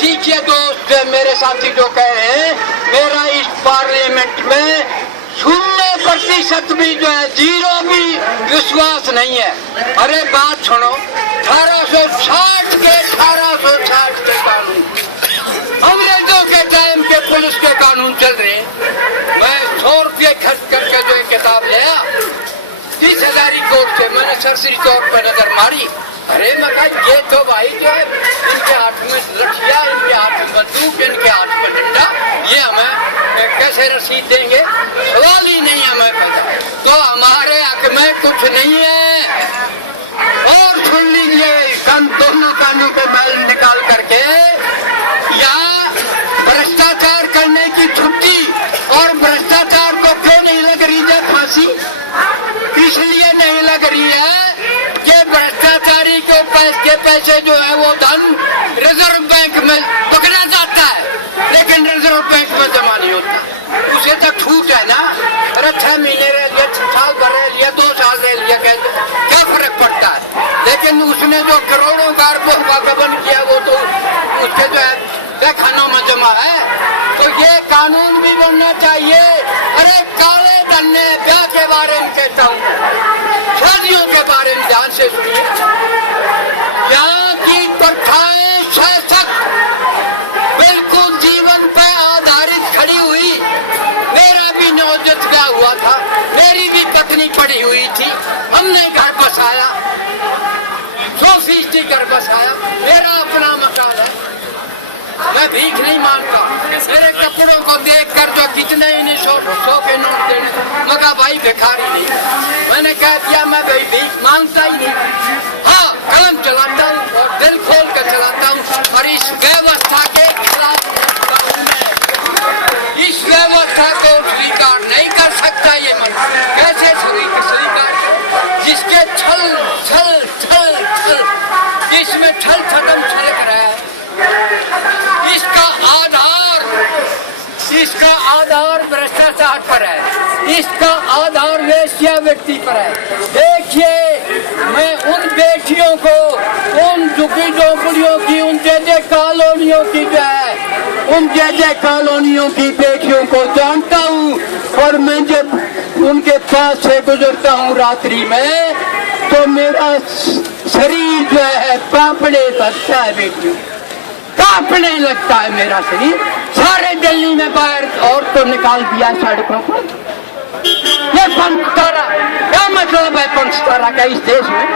सीखिए दोस्त, मेरे साथी जो कह रहे हैं, मेरा इस पार्लियामेंट में 0% भी जो है, 0 भी विश्वास नहीं है। अरे बात सुनो, 1860 के कानून, अंग्रेजों के टाइम के पुलिस के कानून चल रहे हैं। मैं 100 रुपये खर्च करके जो एक किताब लिया 30,000 कोर्ट से, मैंने सरसरी तौर पर नजर मारी। अरे मैं कहा ये तो भाई जो है, इनके हाथ में लठिया, इनके हाथ में बंदूक, इनके हाथ में डंडा, ये हमें कैसे रसीद देंगे? सवाल ही नहीं हमें पता। तो हमारे हक में कुछ नहीं है। और सुन लीजिए, दोनों कानों के मैल निकाल करके या भ्रष्टाचार करने की छुट्टी, और भ्रष्टाचार को क्यों नहीं लग रही है फांसी? इसलिए नहीं लग रही है कि भ्रष्टाचारी के पैसे जो है वो धन रिजर्व बैंक में पकड़ा जाता है, लेकिन रिजर्व बैंक में जमा नहीं होता। उसे तो छूट है ना। अरे 6 महीने रह लिया, 6 साल भर रह लिया, 2 साल रह लिया, क्या फर्क पड़ता है? लेकिन उसने जो करोड़ों का अरबों का गबन किया वो तो उसके जो है खानों में जमा है। तो ये कानून भी बनना चाहिए। अरे काले धन ब्याह के बारे में कहता हूँ, शादियों के बारे में ध्यान से सुनिए। यहाँ की प्रथाएं शासक बिल्कुल जीवन पर आधारित खड़ी हुई। मेरा भी नवजात ब्याह हुआ था, मेरी भी पत्नी पड़ी हुई थी, हमने घर बसाया, 100% घर बसाया, मेरा अपना मकान है, मैं भीख नहीं मांगता। मेरे कपड़ों को देख कर जो कितने ही नहीं 100 के नोट देने, मगर भाई भिखारी नहीं। मैंने कह दिया मैं भाई भीख मांगता ही नहीं। हाँ, कलम चलाता हूँ और दिल खोल कर चलाता हूँ, और इस व्यवस्था के खिलाफ इस व्यवस्था को स्वीकार नहीं कर सकता ये मन। कैसे स्वीकार जिसके छल छल छल छल, इसमें छल खत्म छलक रहा है। इसका आधार भ्रष्टाचार पर है, इसका आधार वेश्या व्यक्ति पर है। देखिए, मैं उन बेटियों को, उन झुग्गी झोंपड़ियों की, उन जे कॉलोनियों की जो है, उन जे कॉलोनियों की बेटियों को जानता हूँ। और मैं जब उनके पास से गुजरता हूँ रात्रि में, तो मेरा शरीर जो है कांपने लगता है, बेटियों कांपने लगता है मेरा शरीर। सारे दिल्ली में बाहर और तो निकाल दिया सड़कों को। ये पंचतारा, क्या मतलब है पंचतारा का इस देश में?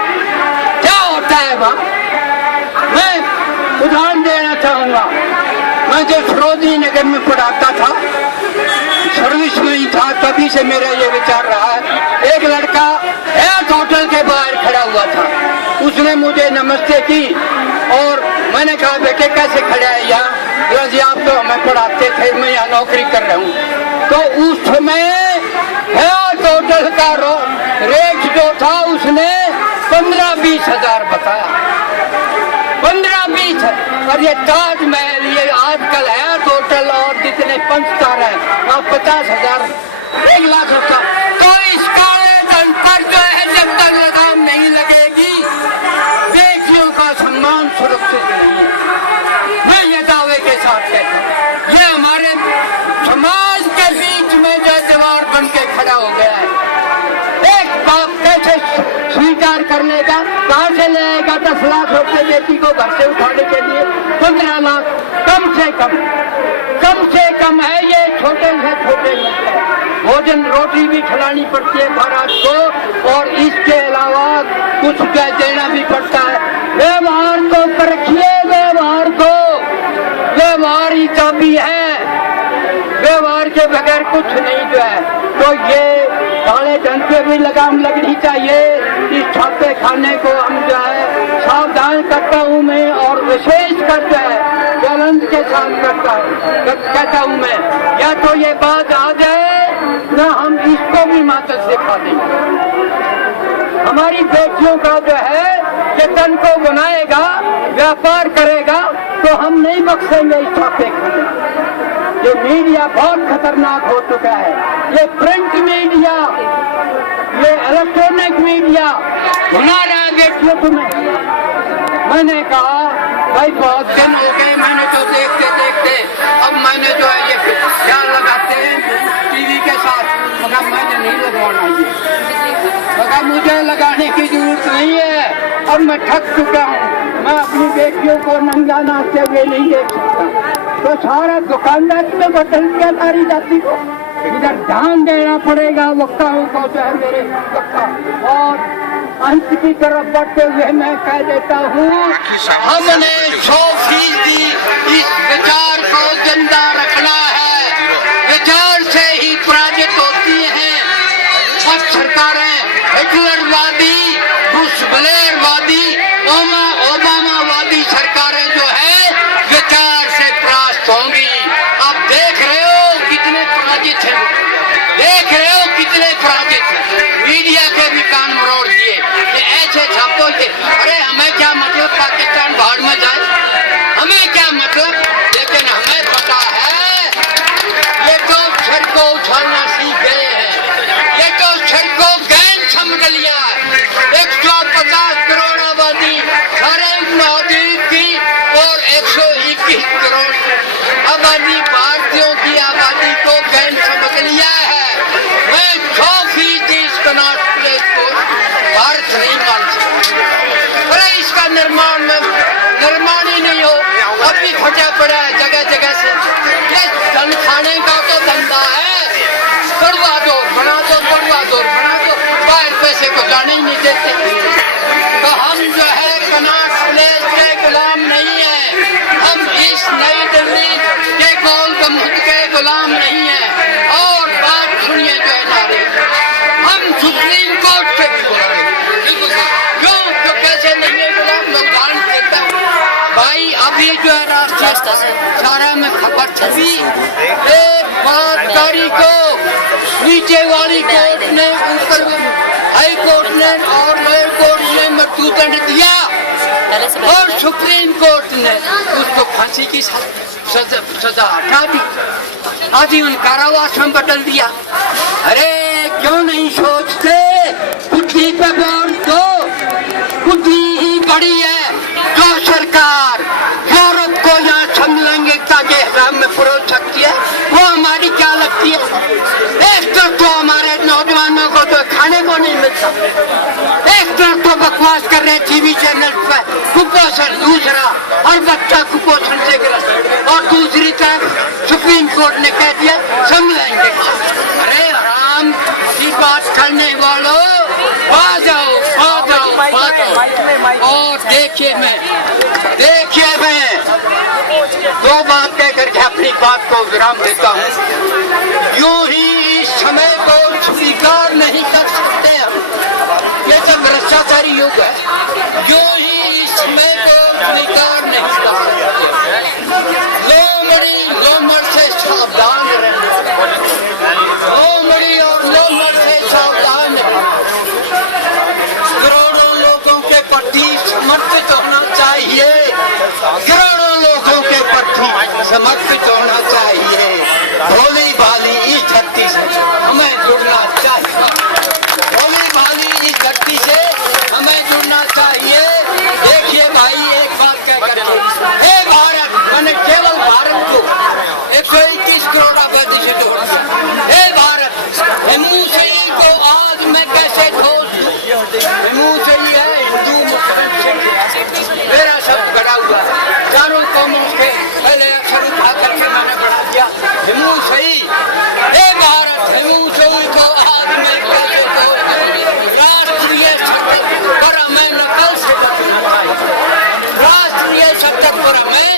क्या होता है वहाँ? मैं उदाहरण देना चाहूंगा। मैं जब सरोजनी नगर में पढ़ाता था, सर्विस में ही था, तभी से मेरा ये विचार रहा है। एक लड़का हेल्थ होटल के बाहर खड़ा हुआ था, उसने मुझे नमस्ते की और मैंने कहा बेटे कैसे खड़े हैं यहाँ? जी आप तो हमें पढ़ाते थे, मैं यहाँ नौकरी कर रहा हूँ। तो उस समय हेल्थ होटल का रेट जो था उसने 15-20 हजार बताया, 15-20। और ये ताजमहल, ये आजकल हेल्थ होटल और जितने पंचतारा है वहाँ 50,000 1 लाख होता। तो इस काले धन पर जो है जब तक लगाम नहीं लगेगी, बेटियों का सम्मान सुरक्षित नहीं है। मैं ये दावे के साथ कहता हूँ, ये हमारे समाज के बीच में जो दीवार बन के खड़ा हो गया है। एक बाप कैसे स्वीकार कर लेगा? कहाँ से लेगा 10 लाख रुपए बेटी को घर से उठाने के लिए? 15 लाख कम से कम है। ये छोटे से छोटे भोजन रोटी भी खिलानी पड़ती है महाराज को, और इसके अलावा कुछ देना भी पड़ता है। व्यवहार को परखिए, व्यवहार को, व्यवहार ही चाबी है, व्यवहार के बगैर कुछ नहीं जो है। तो ये काले धन पे भी लगाम लगनी चाहिए। इस छापे खाने को हम जो है सावधान करता हूँ मैं, और विशेष कर जो है ज्वलंत के साथ कहता हूँ मैं, या तो ये बात आ जाए ना हम इसको भी मातक से खा देंगे। हमारी बेटियों का जो है ये तन को बनाएगा, व्यापार करेगा, तो हम नहीं बख्शेंगे इस छापे खाने। ये मीडिया बहुत खतरनाक हो चुका है। ये प्रिंट मीडिया, ये इलेक्ट्रॉनिक मीडिया बना रहा है बेटियों तुम्हें। मैंने कहा भाई बहुत दिन हो गए मैंने तो देखते देखते, अब मैंने जो है ये क्या लगाते हैं टीवी के साथ, मगर मैंने नहीं लगवाना ये, मगर मुझे लगाने की जरूरत नहीं है। अब मैं थक चुका हूँ, मैं अपनी बेटियों को नंगा नाचते हुए नहीं देख सकता, तो सारा दुकानदार में बदल दिया सारी जाति को। इधर ध्यान देना पड़ेगा वक्ताओं को जो है मेरे वक्ता। और अंत की तरफ बढ़ते हुए मैं कह देता हूँ, हमने 100% इस विचार को जिंदा रखना है। विचार से ही पराजित होती हैं सब सरकारें, हिटलरवादी, बुश ब्लेयरवादी, ओबामावादी सरकारें जो है विचार से परास्त होंगी। आप देख रहे हो कितने पराजित हैं, देख रहे हो कितने पराजित हैं। मीडिया के भी कान मरोड़ दिए कि ऐसे छापों के, अरे हमें क्या मतलब पाकिस्तान बाहर में जाए, हमें क्या मतलब, लेकिन हमें पता है ये तो सर को उछालना सीख गए हैं, ये तो सर को गैंग समझ लिया है। 150 करोड़ आबादी सारे महाद्वीप की और 121 करोड़ आबादी भारतीयों की आबादी को गैंग समझ लिया है। मैं 100% इस कनॉट प्लेस को भारत नहीं मान सकता। अरे इसका निर्माण ही नहीं हो, अब भी फटा पड़ा है जगह जगह से। ये धन खाने का तो धंधा है, कड़वा दो बना दो, कड़वा दो बना दो, बाहर पैसे को जाने ही नहीं देते। तो हम जो है कनॉट प्लेस के गुलाम नहीं है, हम इस नई दिल्ली के गोल गुम्बद के गुलाम नहीं है। और बात सुनिए जो है नारे, हम सुप्रीम कोर्ट से भी गुलाम क्यों, तो कैसे नहीं है गुलाम, मैं उदाहरण देता हूँ भाई। अभी जो है राष्ट्रीय सारा में खबर छपी, एक बलात्कारी को नीचे वाली कोर्ट ने, ऊपर हाई कोर्ट ने और लोअर कोर्ट ने मृत्युदंड दिया और सुप्रीम कोर्ट ने उसको फांसी की सजा हटा दी, आजीवन कारावास में बदल दिया। अरे क्यों नहीं सोचते, बुद्धि पे बोल दो, बुद्धि ही बड़ी है। जो सरकार यूरोप को यहाँ समलैंगिकता के हिसाब में परोस सकती है, वो हमारी क्या लगती है। एक तो हमारे नौजवानों को तो खाने को नहीं मिलता, एक तरफ तो बकवास कर रहे टीवी चैनल पर कुपोषण, दूसरा हर बच्चा कुपोषण से ग्रस्त, और दूसरी तरफ सुप्रीम कोर्ट ने कह दिया समलैंगिकता। अरे हराम की बात करने वालों, आ जाओ आ जाओ आ जाओ। और देखिए मैं दो बात कहकर के अपनी बात को विराम देता हूँ। यूं ही इस समय को स्वीकार नहीं कर सकते हम, ये सब भ्रष्टाचारी युग है। यूं ही इस समय को स्वीकार नहीं कर सकते। लोमड़ी से सावधान रहना, लोमड़ी और लोमड़ से सावधान रहना। करोड़ों लोगों के प्रति समर्पित होना चाहिए, करोड़ों लोगों के प्रति समर्पित होना चाहिए। भोली भाली इस धरती से हमें जुड़ना चाहिए, भोली भाली इस धरती से हमें जुड़ना चाहिए। देखिए भाई एक बात कहकर, हे भारत, मैंने केवल भारत को 121 करोड़ आबादी से जोड़ दिया। हे भारत, हिमूसई को आज मैं कैसे ढोल दूं, हिमूसई है हिंदू मुस्लिम सिख, मेरा शब्द बड़ा हुआ है, चारों कौमों के पहले अक्षर उठा करके मैंने बढ़ा दिया हिमूसई। हे भारत, हिमूसई को आज मैं कैसे ढोल दूं। राष्ट्रीय शपथ पर हमें नकल से बचना चाहिए, राष्ट्रीय शपथ पर हमें